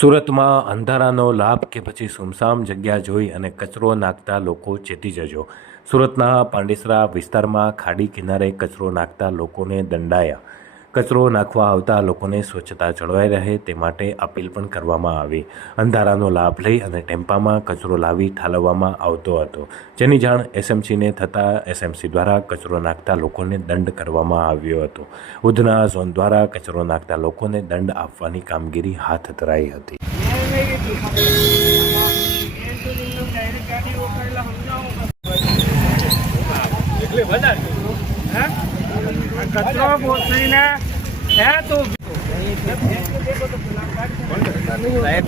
સુરતમાં અંધારાનો લાભ કે પછી સુમસામ જગ્યા જોઈ અને કચરો નાખતા લોકો ચેતી જજો. સુરતના પાંડેસરા વિસ્તારમાં ખાડી કિનારે કચરો નાખતા લોકોને દંડાયા. કચરો નાખવા આવતા લોકોને સ્વચ્છતા જળવાઈ રહે તે માટે અપીલ પણ કરવામાં આવી. અંધારાનો લાભ લઈ અને ટેમ્પામાં કચરો લાવી ઠાલવવામાં આવતો હતો. જેની જાણ એસએમસીને થતાં એસએમસી દ્વારા કચરો નાખતા લોકોને દંડ કરવામાં આવ્યો હતો. ઉધના ઝોન દ્વારા કચરો નાખતા લોકોને દંડ આપવાની કામગીરી હાથ ધરાઈ હતી. એટલે વધારે હે? કચરો ગોઠવીને હે તો? સાહેબ.